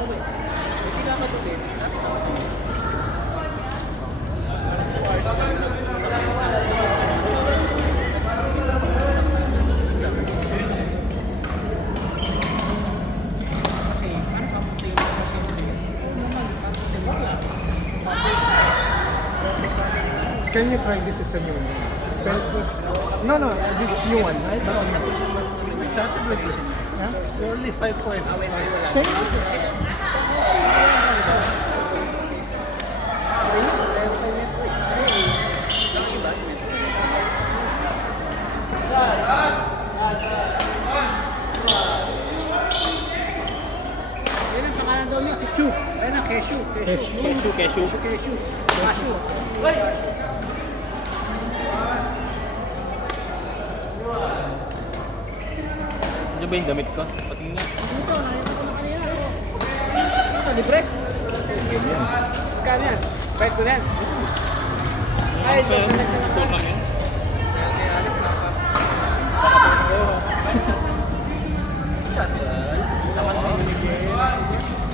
Hindi ka matulin. Can you try this as a new one? No, this new one, right? We started with this. Yeah? We're only 5 points. Same? Yan ang pangalan daw niya, Keshu. Ayun na, Keshu. Keshu. Ano ba yung damit ko? Patingin nga. Ito, nakita ko na kanina. Ito, libre. Kano yan? Bayad ko na yan. Ay, ito na lang. Ito lang yan.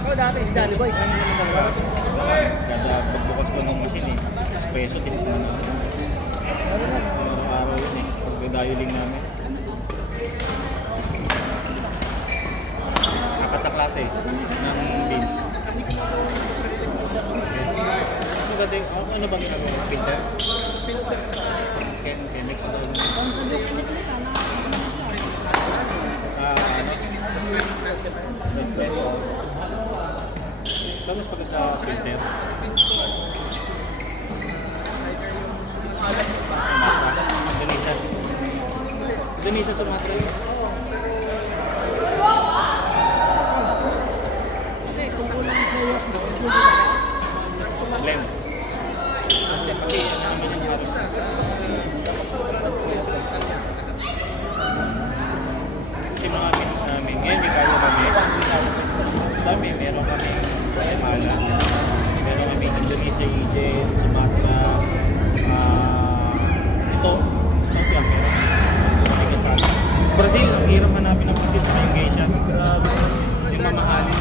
Oh, dati si Johnny Boy. Kada pagbukas ko ng machine eh. Espresso, tinipon na. Araw-araw yun eh. Pag-dialing namin. Apat na klase ng beans. Ano bang ginagawa? Filter? Filter. Chemix ito. Tapos pagka-filter. Denisa Sumatra yun. Blend. Kasi naman yung halos. Kasi mga mix namin. Ngayon, di kaya kami. Sa amin, meron kami Malas. Meron kami Indonesia, Eden, Sumatra. Ito. Meron kami kasama. Brazil, ang hirap hanapin ng Brazil sa yung geisha. Yung mamahalin.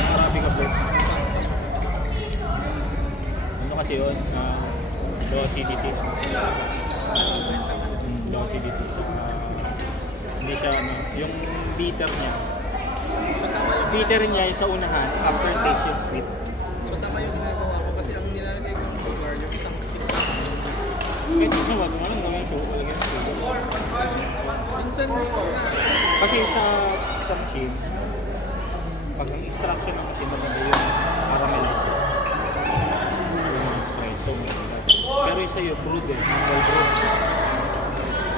Marami ka po. Ano kasi yun? Low acidity. Low acidity. Hindi siya ano, yung bitter niya. Bitter niya yung sa unahan, aftertaste yung sweet. So tama yung ginagawa ko kasi ang nilalagay ko ng sugar, yung isang stick. Kahit isa wag mo lang gawin sugar. Minsan mo kasi sa machine, pag ang extraction ng machine naman yung caramelize yung espresso. Pero yung sa'yo, brewed eh, well brewed.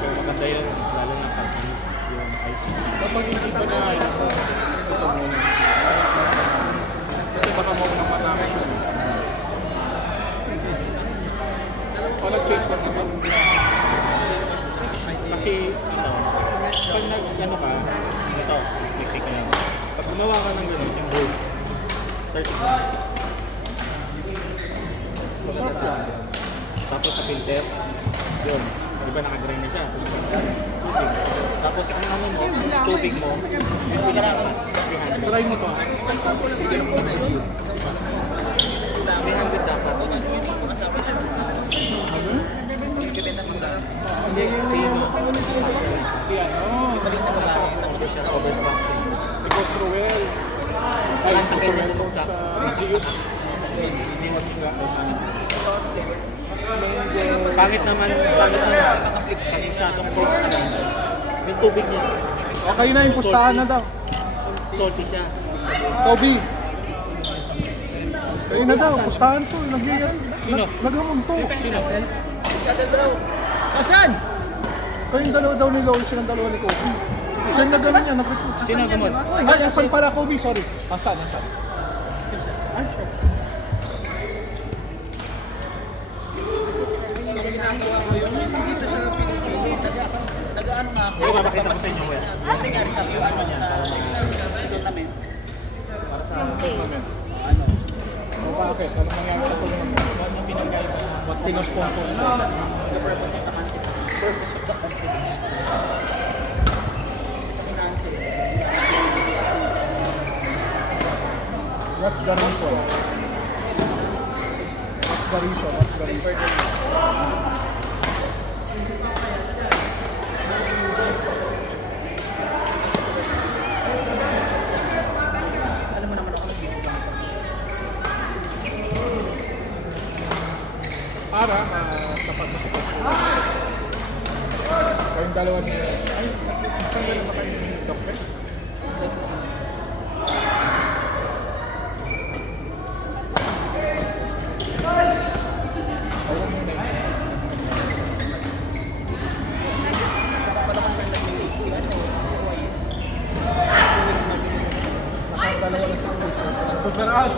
So maganda yun, lalo na pag yung ice. Kapag hindi pa na ito muna. Kasi baka mo ng marami yun. O nag-change lang naman. Kasi pag nag-ano ka, ito, electric ka lang. Pag gumawa ka ng gano'n, yung brew, 30 minutes. Tapos sa filter, yun. Di ba nakagrind na siya? Tubig. Tapos ang ano mo, tubig mo, yung pinaka try mo to. 300 dapat. Hindi, si ano? Si Coach Ruel. Ay, Coach Ruel ko sa Zeus. Pangit naman naka-fix na yung shotong fix na yung tubig niya. O kayo na, impustahan na daw. Salty siya. Toby. Kayo na daw, pustahan to. Naghamon to. Sino? Asan? So yung dalawa daw ni Lois, silang dalawa ni Kobe. Siya yung nagano niya, nag-recruit. Sino gamot? Ay, asan pala Kobe? Sorry. Asan? Ay, sure. Dito sa Pilipinas, nag-ano nga ako. Yung mapakita ko sa inyo kuya. Ate nga, sa tournament. Para sa tournament. Ano? O bakit? Ano nangyari sa tulungan mo? Ano yung pinagay mo? What Pinosponsor mo? What's the purpose of the cancellation? Purpose of the cancellation. Financing. What's the reason? What's the reason? What's the reason? Alam mo naman ako nag-video. Para, tapat na sikat. Kayong dalawa niya. Ay, isang dalawa ba kayo ng doktor? Palakas na nag-make si ano, si Wise. 2 weeks mag-video. Nakakadalawa na siya. Super out!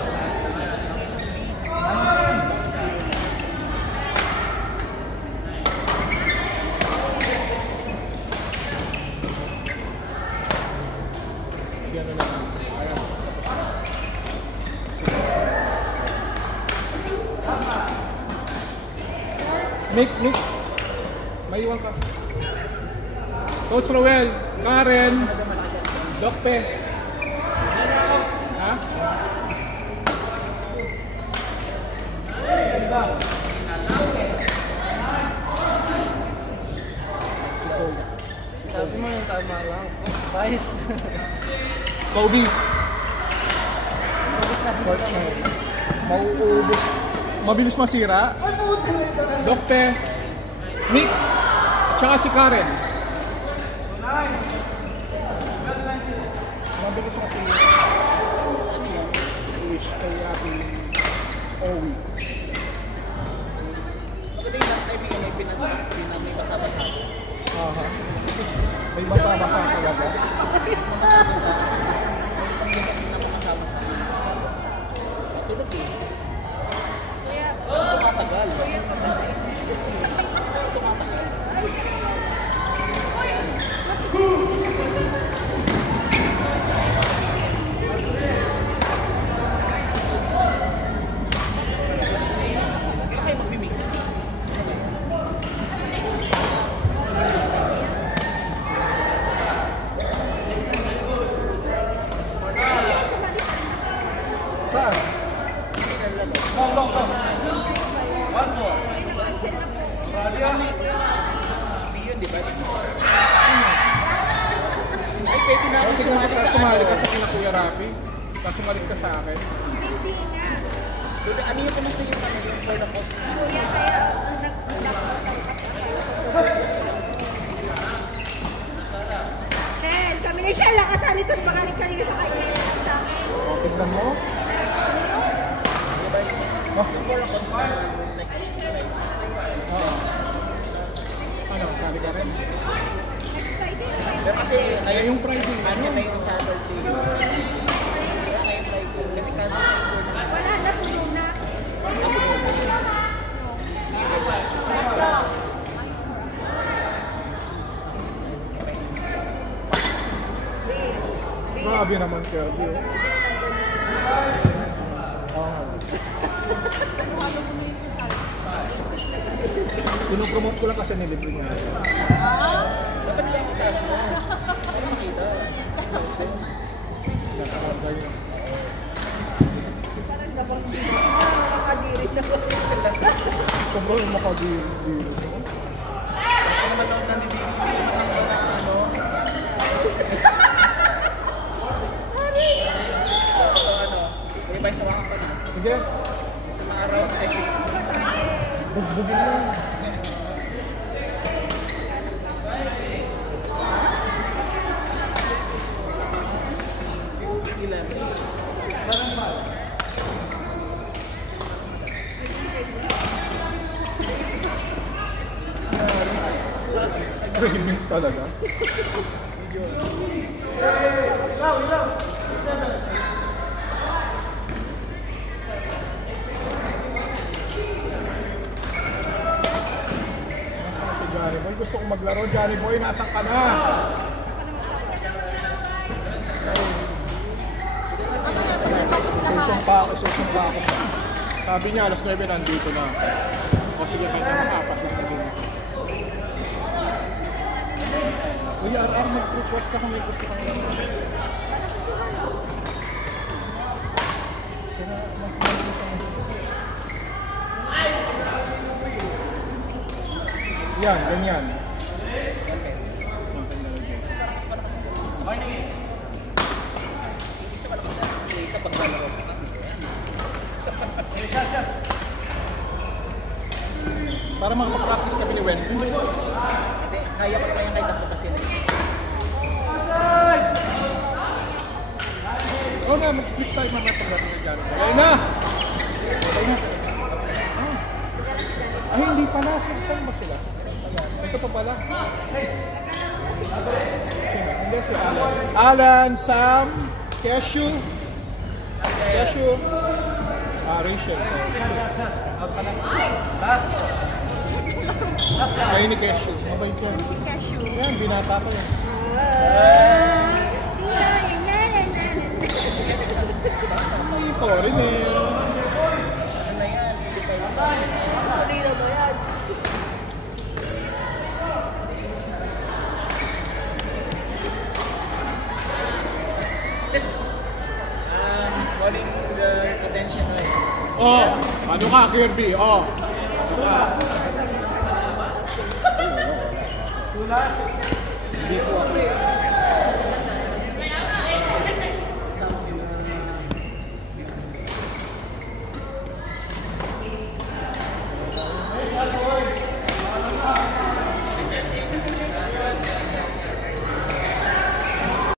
Siya na lang. Ayan. Nick, maiwan ka. Coach Roel, Karen, Dokpe. Ha? Sabi mo yung tama lang. Wise. Kobe. Mauubos. Mabilis masira. Dokpe. Nick. Tsaka si Karen. Mabilis masira. Wish kay Ate Owi. Pagdating yung last time yung may basa-basa. Aha. May basa-basa talaga. Makasama-sa. May makasama-sa. Tulog eh. Tumatagal. Tumatagal. Hindi kayo mag-mimix. Saan? Yun, di ba? Ay, pwede na ako sumali sa Sumali ano. ka sa kina Kuya Rafi. Tapos sumalit ka sa akin. Doon, ano yung kumusta yung ano yung for the post? Shell, kami ni Shell lang kasali doon kanina sa kanya sa akin. O, tignan mo. Yung for the post na next time. Oo. Ano, sali ka rin? Next Friday na kayo. Pero kasi, Ay, yung Friday. cancel na yung Saturday. Kasi, kaya ngayon Friday. Kasi cancel na yung tournament. Wala na, puno na. Grabe naman, Kirby. Oo. Pinupromote ko lang kasi nilibre niya. Dapat yung taas mo. Para makita. Nakakagay. Parang nabang nakakadiri na ko. Sobrang makadiri. Kung naman ako nandidiri, hindi naman ako na ano. So ano, may bay sa wakang pa na. Sige, Sa mga round second. bugbugin mo. Ilan? Remix talaga. Nasaan si Johnny Boy? Gusto kong maglaro. Johnny Boy, nasan ka na? Susumpa ako. Sabi niya, alas 9 nandito na. O sige, kahit na makapas na din. Kuya, RR, mag-request ka kung may gusto kang Yan, ganyan. Para makapag-practice kami ni Wendy. Hindi, kaya ko naman yung kahit tatlo pa sila. Oo nga, mag-switch tayo mga pagdating na dyan. Okay na! Okay na. Ay, hindi pala. Saan ba sila? Ito pa pala. Sino? Hindi si Alan. Alan, Sam, Cashew. Cashew. Rachel. Kayo ni Cashew. Mabait yan. Si Cashew. Yan, binata ko yan. Hindi pa rin eh. Kanina ba yan? Calling the attention right. Oh, ano ka, Kirby? Oh. Hindi po ako